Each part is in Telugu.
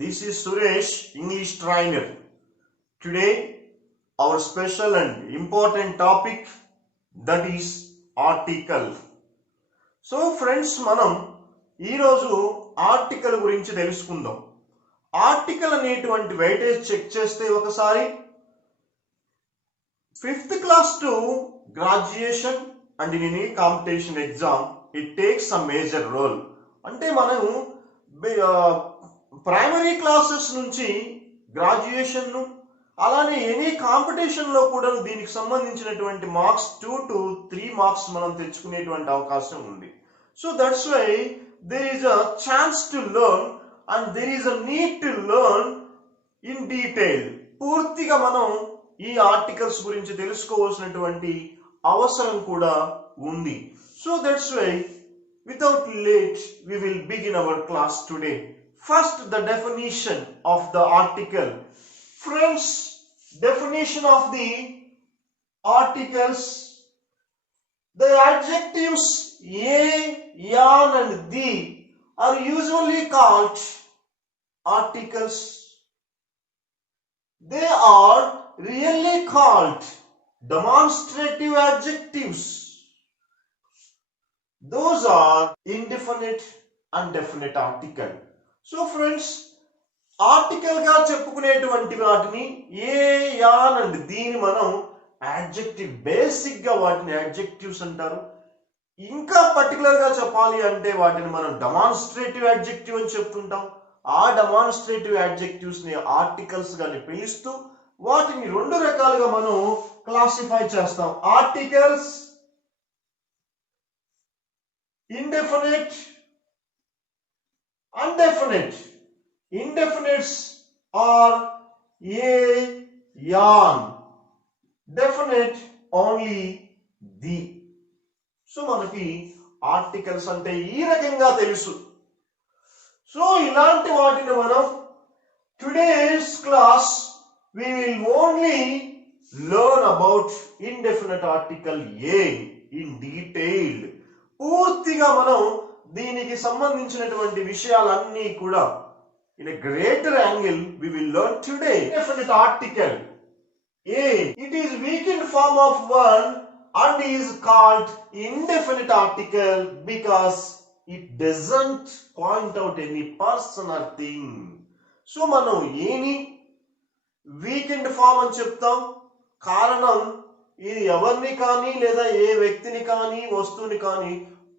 This is Suresh, English trainer. Today our special and important topic, that is article. So friends, మనం ఈరోజు ఆర్టికల్ గురించి తెలుసుకుందాం. ఆర్టికల్ అనేటువంటి వెయిటేజ్ చెక్ చేస్తే ఒకసారి 5th class to graduation and in any competition exam it takes a major role. అంటే మనం ప్రైమరీ క్లాసెస్ నుంచి గ్రాడ్యుయేషన్ అలానే ఎనీ కాంపిటీషన్ లో కూడా దీనికి సంబంధించినటువంటి మార్క్స్ 2 to 3 మార్క్స్ మనం తెచ్చుకునేటువంటి అవకాశం ఉంది. So that's why there is a chance to learn and there is a need to learn in detail. పూర్తిగా మనం ఈ ఆర్టికల్స్ గురించి తెలుసుకోవాల్సినటువంటి అవసరం కూడా ఉంది. So that's why without late we will begin our class today. First, the definition of the article. Friends, definition of the articles. The adjectives a, yan and the are usually called articles. They are really called demonstrative adjectives. Those are indefinite and definite article. So friends, article గా చెప్పుకునేటువంటి వాటిని ఏ, యాన్ అండ్ దీని మనం యాడ్జెక్టివ్, బేసిక్ గా వాటిని యాడ్జెక్టివ్స్ అంటారు. ఇంకా పర్టికులర్ గా చెప్పాలి అంటే వాటిని మనం డెమాన్స్ట్రేటివ్ యాడ్జెక్టివ్ అని చెప్తుంటాం. ఆ డెమాన్స్ట్రేటివ్ యాడ్జెక్టివ్స్ ని ఆర్టికల్స్ గాని పిలుస్తూ వాటిని రెండు రకాలుగా మనం క్లాసిఫై చేస్తాం. Articles indefinite, undefinite. Indefinites are a, yan. Definite only the. So మనకి ఆర్టికల్స్ అంటే ఈ రకంగా తెలుసు. సో ఇలాంటి వాటిని మనం today's class we will only learn about indefinite article a in detail. పూర్తిగా మనం దీనికి సంబంధించినటువంటి విషయాలన్నీ కూడా in a greater angle we will learn today. Indefinite article a, it is weakened form of one and is called indefinite article because it doesn't point out any person or thing. So మనం ఏని వీకెండ్ ఫామ్ అని చెప్తాం. కారణం ఇది ఎవరిని కానీ లేదా ఏ వ్యక్తిని కానీ వస్తువుని కానీ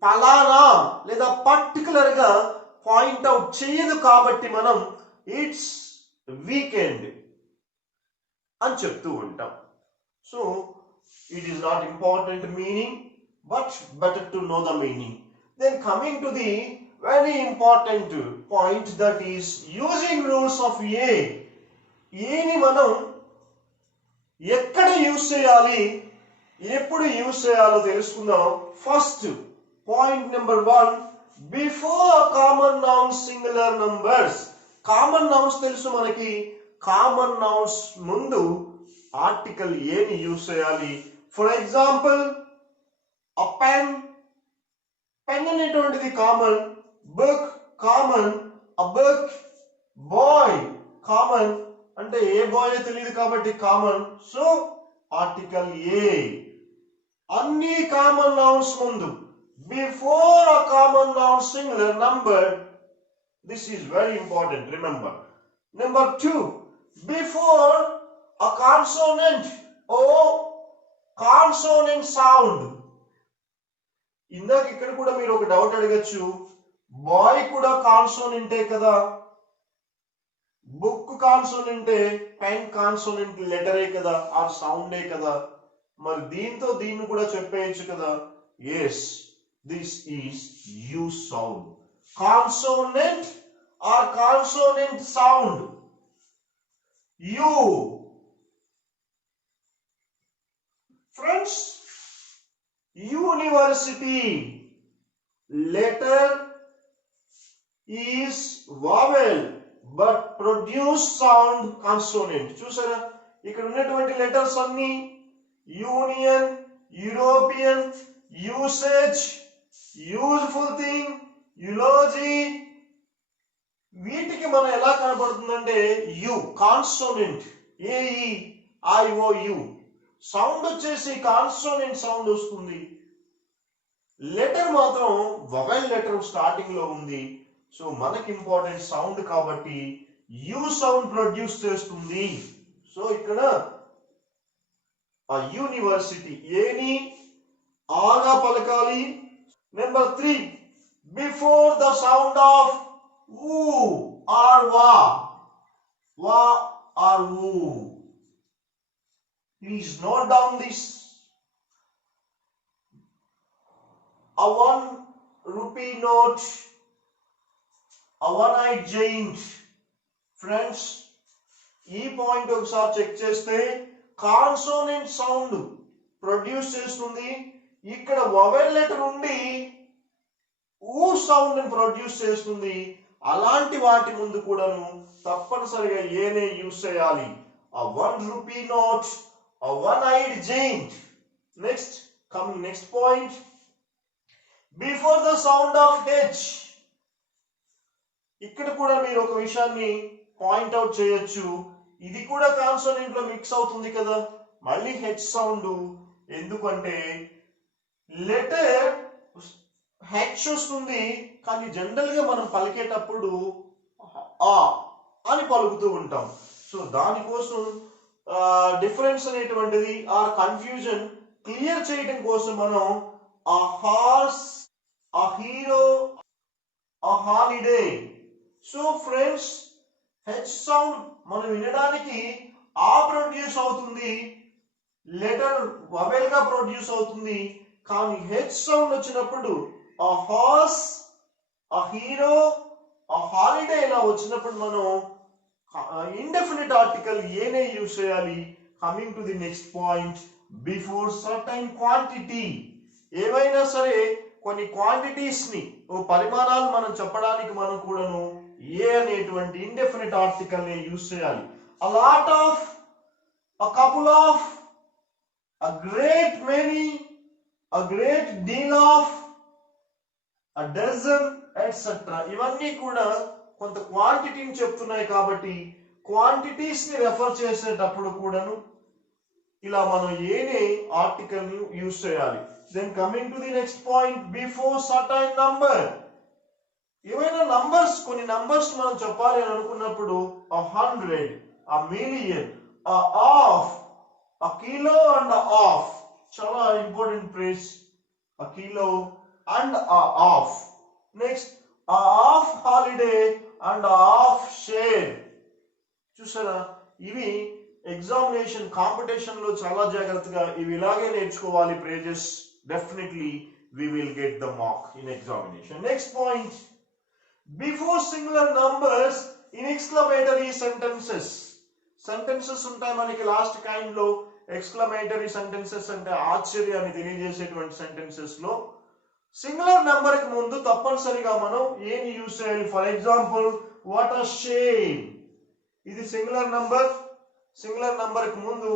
ఫలానా లేదా పర్టికులర్ గా పాయింట్ అవుట్ చేయదు కాబట్టి మనం ఇట్స్ వీకెండ్ అని చెప్తూ ఉంటాం. So it is not important meaning but better to know the meaning. Then coming to the very important point, that is using rules of a. ఏని మనం ఎక్కడ యూజ్ చేయాలి, ఎప్పుడు యూజ్ చేయాలో తెలుసుకుందాం. First point number 1, before common nouns singular numbers. Common nouns తెలుసు మనకి. కామన్ నౌన్స్ ముందు ఆర్టికల్ ఏని యూజ్ చేయాలి. For example a pen, pen అనేటువంటిది common. Book common. A book. Bye common, అంటే ఏ బాయ్ తెలియదు కాబట్టి కామన్. So article a. అన్ని కామన్ నౌన్స్ ముందు before a common noun singular number. This is very important, remember. Number 2, before a consonant or consonant sound. ఇందాక ఇక్కడ కూడా మీరు ఒక డౌట్ అడగచ్చు, బాయ్ కూడా కాన్సోనెంటే కదా, బుక్ కాన్సోనెంటే, పెన్ కాన్సోనెంట్ లెటరే కదా, ఆ సౌండే కదా, మరి దీంతో దీన్ని కూడా చెప్పేయచ్చు కదా. Yes, this is U sound. Consonant or consonant sound. U. Friends, university letter is vowel but produce sound consonant. చూసారా, ఇక్కడ ఉన్నటువంటి లెటర్స్ అన్ని union, European, usage, useful thing, eulogy, వీటికి మనం ఎలా కనబడుతుందంటే U consonant A E I O U sound వచ్చేసి కాన్సోనెంట్ సౌండ్ వస్తుంది. లెటర్ మాత్రం వవెల్ లెటర్ స్టార్టింగ్ లో ఉంది. సో మనకి ఇంపార్టెంట్ సౌండ్ కాబట్టి యు సౌండ్ ప్రొడ్యూస్ చేస్తుంది. సో ఇక్కడ ఆ యూనివర్సిటీ ఏని ఆగా పలకాలి. Number 3 before the sound of ఊ ఆర్ వా ఆర్ ఊ. Please note down this. A 1 rupee note, a one-eyed giant. Friends, ఈ పాయింట్ ఒకసారి చెక్ చేస్తే కాన్సోనెంట్ సౌండ్ ప్రొడ్యూస్ చేస్తుంది. ఇక్కడ వవెల్ లెటర్ ఉండి ఊ సౌండ్ ప్రొడ్యూస్ చేస్తుంది. అలాంటి వాటి ముందు కూడాను తప్పనిసరిగా ఏనే యూస్ చేయాలి. A 1 rupee note, a one-eyed giant. Next point. Before the sound of H. ఇక్కడ కూడా మీరు ఒక విషయాన్ని పాయింట్ అవుట్ చేయొచ్చు. ఇది కూడా కాన్సోనెంట్ లో మిక్స్ అవుతుంది కదా. మళ్ళీ హెచ్ సౌండ్ ఎందుకంటే లెటర్ హెచ్ వస్తుంది, కానీ జనరల్ గా మనం పలికేటప్పుడు ఆ అని పలుకుతూ ఉంటాం. సో దానికోసం డిఫరెన్స్ అనేటువంటిది ఆ కన్ఫ్యూజన్ క్లియర్ చేయడం కోసం మనం ఆ హార్స్, ఆ హీరో, ఆ holiday. So friends, H sound మనం వినడానికి ఆ ప్రొడ్యూస్ అవుతుంది, లెటర్ వవెల్ గా ప్రొడ్యూస్ అవుతుంది. కానీ హెచ్ సౌండ్ వచ్చినప్పుడు ఆ హార్స్, ఆ హీరో, ఆ హాలిడే ఇలా వచ్చినప్పుడు మనం ఇండెఫినిట్ ఆర్టికల్ ఏనే యూజ్ చేయాలి. Coming to the next point. Before certain quantity. ఏవైనా సరే కొన్ని క్వాంటిటీస్ ని, పరిమాణాలు మనం చెప్పడానికి మనం కూడాను ఏ అనేటువంటి ఇండెఫినిట్ ఆర్టికల్ ని యూజ్ చేయాలి. a lot of, a couple of, a great many, a great deal of, a dozen, etc. ఇవన్నీ కూడా కొంత క్వాంటిటీని చెప్తున్నాయి కాబట్టి క్వాంటిటీస్ ని రెఫర్ చేసేటప్పుడు కూడాను ఇలా మనం ఏనే ఆర్టికల్ ని యూజ్ చేయాలి. Then coming to the next point. Before certain number. ఏవైనా నంబర్స్, కొన్ని నంబర్స్ మనం చెప్పాలి అని అనుకున్నప్పుడు 100, a million, a half, a kilo and a half. చాలా important phrase. a kilo and a half. Next a half holiday and a half share. చూసారా, ఇవి ఎగ్జామినేషన్ కాంపిటీషన్ లో చాలా జాగ్రత్తగా ఇవి ఇలాగే నేర్చుకోవాలి. Praises definitely we will get the mark in examination. Next point. Before singular numbers in exclamatory sentences. Sentences ఉంటాయి మనకి లాస్ట్ కైండ్ లో. ఎక్స్క్లమేటరీ సెంటెన్సెస్ అంటే ఆశ్చర్యాన్ని తెలియజేసేటువంటి సెంటెన్సెస్ లో సింగులర్ నెంబర్ కి ముందు తప్పనిసరిగా మనం ఏని యూజ్ చేయాలి. For example, what a shame. ఇది సింగులర్ నంబర్. సింగులర్ నంబర్ కి ముందు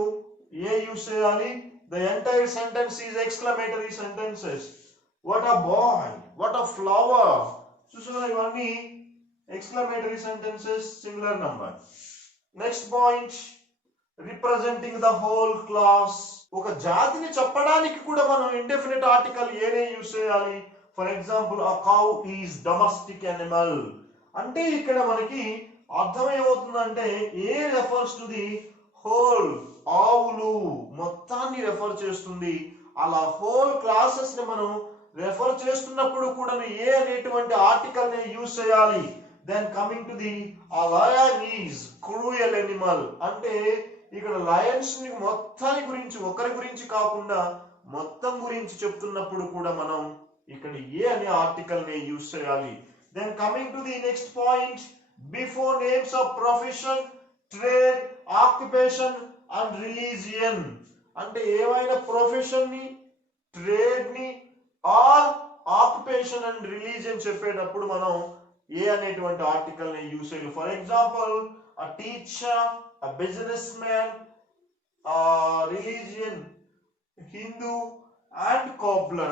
ఏ యూజ్ చేయాలి. The entire sentence is exclamatory sentences. What a boy, what a flower. చూసారా, ఇవన్నీ exclamatory sentences, singular number. Next point. Representing the whole class. ఒక జాతిని చెప్పడానికి కూడా మనం ఇండెఫినిట్ ఆర్టికల్ ఏనే యూజ్ చేయాలి. For example, a cow is domestic animal. అంటే ఇక్కడ మనకి అర్థం ఏమవుతుందంటే ఏ రెఫర్స్ టు ది హోల్, ఆవులు మొత్తాన్ని రెఫర్ చేస్తుంది. అలా హోల్ క్లాసెస్ ని మనం రెఫర్ చేస్తున్నప్పుడు కూడా ఏ అనేటువంటి ఆర్టికల్ ని యూజ్ చేయాలి. Then coming to the lion is cruel animal. అంటే ఇక్కడ లయన్స్ ని మొత్తాన్ని గురించి, ఒకరి గురించి కాకుండా మొత్తం గురించి చెప్తున్నప్పుడు కూడా మనం ఇక్కడ ఏ అనే ఆర్టికల్ ని యూజ్ చేయాలి. Then coming to the next point. Before names of profession, trade, occupation and religion. అంటే ఏవైనా ప్రొఫెషన్ ని, ట్రేడ్ ని ఆర్ ఆక్యుపేషన్ అండ్ రిలీజియన్ చెప్పేటప్పుడు మనం ఏ అనేటువంటి ఆర్టికల్ ని యూజ్ చేయాలి. For example, a teacher, a businessman, religion, Hindu and cobbler.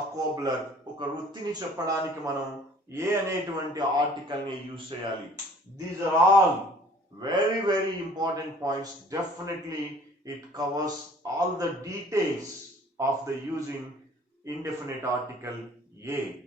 A cobbler ఒక వృత్తిని చెప్పడానికి మనం ఏ అనేటువంటి ఆర్టికల్ ని యూజ్ చేయాలి. These are all very important points. Definitely it covers all the details of the using indefinite article a.